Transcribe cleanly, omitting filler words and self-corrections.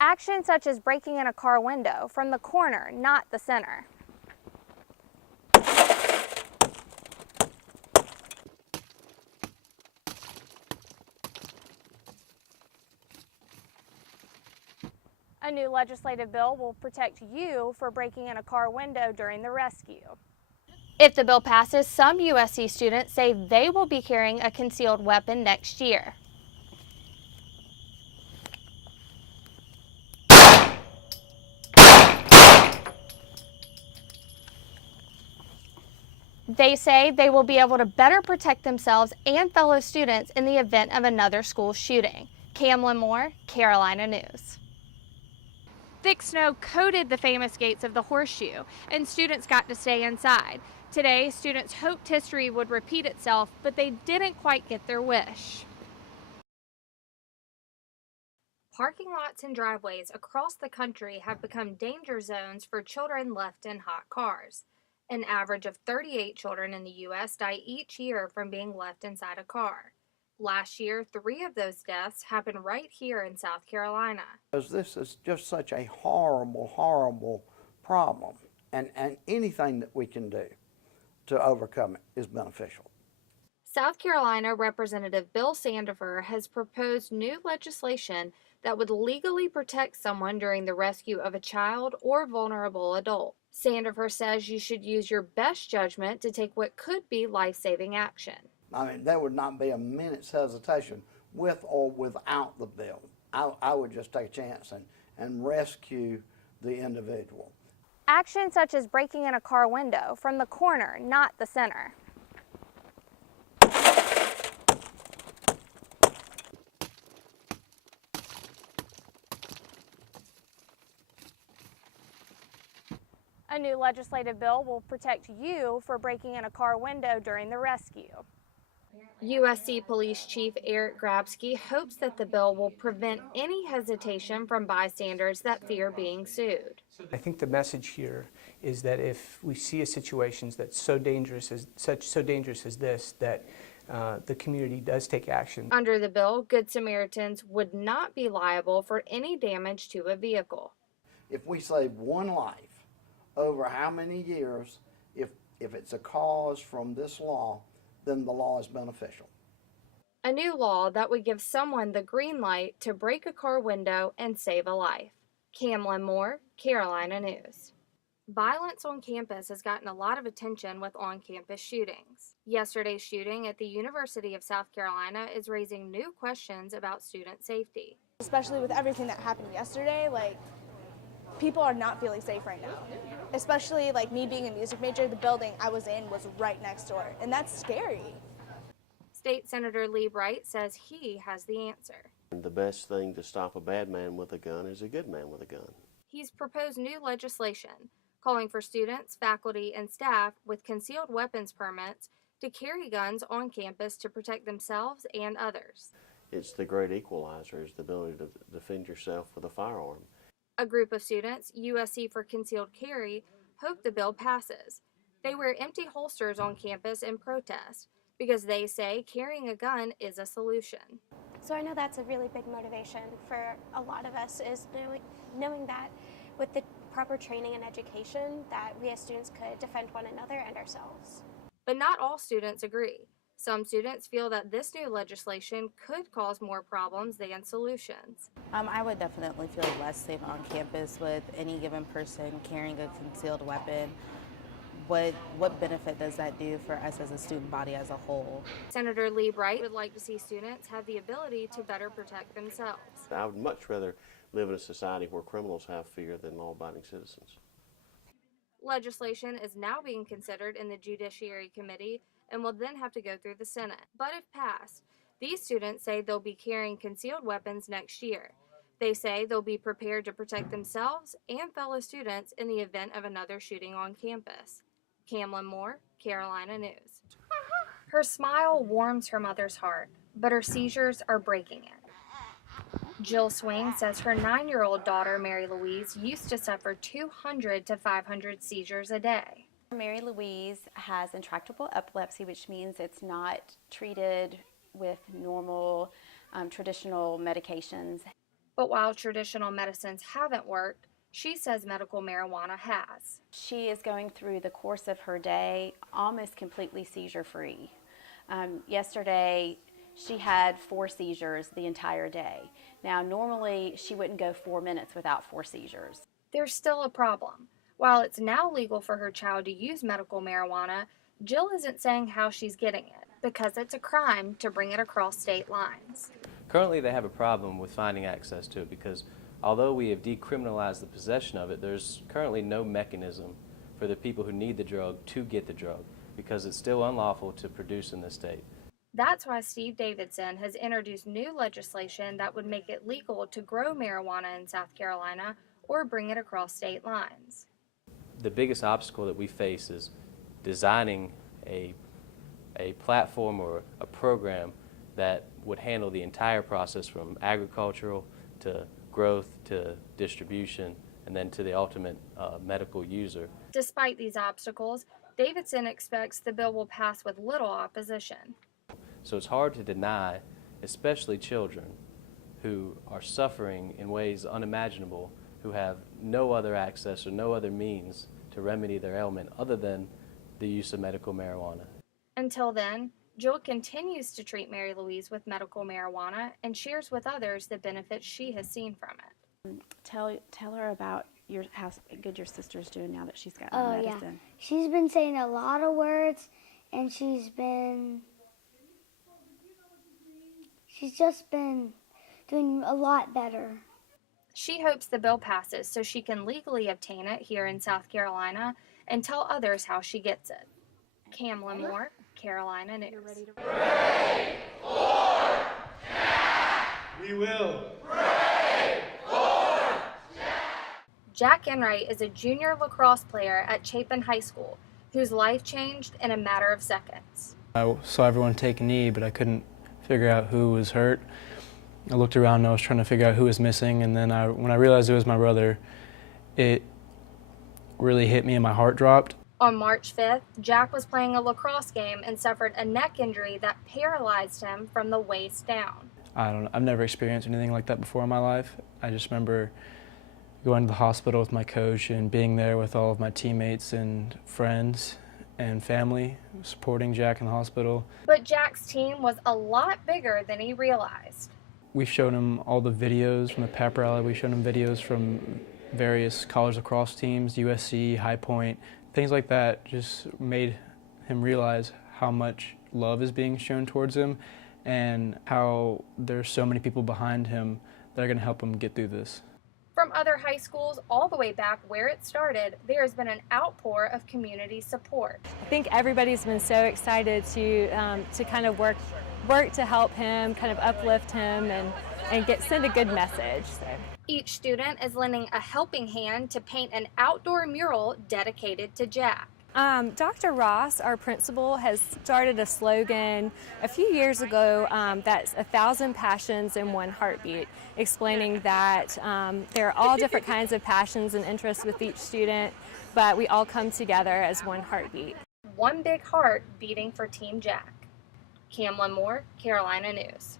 Actions such as breaking in a car window from the corner, not the center. A new legislative bill will protect you for breaking in a car window during the rescue. If the bill passes, some USC students say they will be carrying a concealed weapon next year. They say they will be able to better protect themselves and fellow students in the event of another school shooting. Camlin Moore, Carolina News. Thick snow coated the famous gates of the Horseshoe, and students got to stay inside. Today, students hoped history would repeat itself, but they didn't quite get their wish. Parking lots and driveways across the country have become danger zones for children left in hot cars. An average of 38 children in the U.S. die each year from being left inside a car. Last year, 3 of those deaths happened right here in South Carolina. Because this is just such a horrible, horrible problem, and anything that we can do to overcome it is beneficial. South Carolina Representative Bill Sandifer has proposed new legislation that would legally protect someone during the rescue of a child or vulnerable adult. Sandifer says you should use your best judgment to take what could be life-saving action. I mean, there would not be a minute's hesitation with or without the bill. I would just take a chance and rescue the individual. Actions such as breaking in a car window from the corner, not the center. A new legislative bill will protect you for breaking in a car window during the rescue. USC Police Chief Eric Grabsky hopes that the bill will prevent any hesitation from bystanders that fear being sued. I think the message here is that if we see a situation that's so dangerous as this, that the community does take action. Under the bill, Good Samaritans would not be liable for any damage to a vehicle. If we save one life over how many years, if it's a cause from this law, then the law is beneficial. A new law that would give someone the green light to break a car window and save a life. Camlin Moore, Carolina News. Violence on campus has gotten a lot of attention with on-campus shootings. Yesterday's shooting at the University of South Carolina is raising new questions about student safety. Especially with everything that happened yesterday, people are not feeling safe right now. Especially me being a music major, the building I was in was right next door, and that's scary. State Senator Lee Bright says he has the answer. The best thing to stop a bad man with a gun is a good man with a gun. He's proposed new legislation calling for students, faculty, and staff with concealed weapons permits to carry guns on campus to protect themselves and others. It's the great equalizer, is the ability to defend yourself with a firearm. A group of students, USC for Concealed Carry, hope the bill passes. They wear empty holsters on campus in protest because they say carrying a gun is a solution. So I know that's a really big motivation for a lot of us, is knowing that with the proper training and education that we as students could defend one another and ourselves. But not all students agree. Some students feel that this new legislation could cause more problems than solutions. I would definitely feel less safe on campus with any given person carrying a concealed weapon. What benefit does that do for us as a student body as a whole? Senator Lee Bright would like to see students have the ability to better protect themselves. I would much rather live in a society where criminals have fear than law-abiding citizens. Legislation is now being considered in the Judiciary Committee and will then have to go through the Senate. But if passed, these students say they'll be carrying concealed weapons next year. They say they'll be prepared to protect themselves and fellow students in the event of another shooting on campus. Camlin Moore, Carolina News. Her smile warms her mother's heart, but her seizures are breaking it. Jill Swain says her 9-year-old daughter, Mary Louise, used to suffer 200 to 500 seizures a day. Mary Louise has intractable epilepsy, which means it's not treated with normal traditional medications. But while traditional medicines haven't worked, she says medical marijuana has. She is going through the course of her day almost completely seizure-free. Yesterday, she had 4 seizures the entire day. Now, normally, she wouldn't go 4 minutes without 4 seizures. There's still a problem. While it's now legal for her child to use medical marijuana, Jill isn't saying how she's getting it, because it's a crime to bring it across state lines. Currently, they have a problem with finding access to it because although we have decriminalized the possession of it, there's currently no mechanism for the people who need the drug to get the drug because it's still unlawful to produce in this state. That's why Steve Davidson has introduced new legislation that would make it legal to grow marijuana in South Carolina or bring it across state lines. The biggest obstacle that we face is designing a platform or a program that would handle the entire process from agricultural to growth to distribution and then to the ultimate medical user. Despite these obstacles, Davidson expects the bill will pass with little opposition. So it's hard to deny, especially children who are suffering in ways unimaginable, who have no other access or no other means to remedy their ailment other than the use of medical marijuana. Until then, Jill continues to treat Mary Louise with medical marijuana and shares with others the benefits she has seen from it. Tell her about how good your sister's doing now that she's got Oh, medicine. yeah. She's been saying a lot of words, and she's just been doing a lot better. She hopes the bill passes so she can legally obtain it here in South Carolina and tell others how she gets it. Camlin Moore, Carolina News. Pray for Jack! We will. Pray for Jack! Jack Enright is a junior lacrosse player at Chapin High School whose life changed in a matter of seconds. I saw everyone take a knee, but I couldn't figure out who was hurt. I looked around and I was trying to figure out who was missing, and then when I realized it was my brother, it really hit me and my heart dropped. On March 5th, Jack was playing a lacrosse game and suffered a neck injury that paralyzed him from the waist down. I've never experienced anything like that before in my life. I just remember going to the hospital with my coach and being there with all of my teammates and friends and family, supporting Jack in the hospital. But Jack's team was a lot bigger than he realized. We've shown him all the videos from the pep rally. We've shown him videos from various college lacrosse teams, USC, High Point. Things like that just made him realize how much love is being shown towards him and how there's so many people behind him that are going to help him get through this. From other high schools all the way back where it started, there has been an outpour of community support. I think everybody's been so excited to kind of work to help him, kind of uplift him and send a good message. So. Each student is lending a helping hand to paint an outdoor mural dedicated to Jack. Dr. Ross, our principal, has started a slogan a few years ago that's 1,000 passions in one heartbeat, explaining that there are all different kinds of passions and interests with each student, but we all come together as one heartbeat. One big heart beating for Team Jack. Camlin Moore, Carolina News.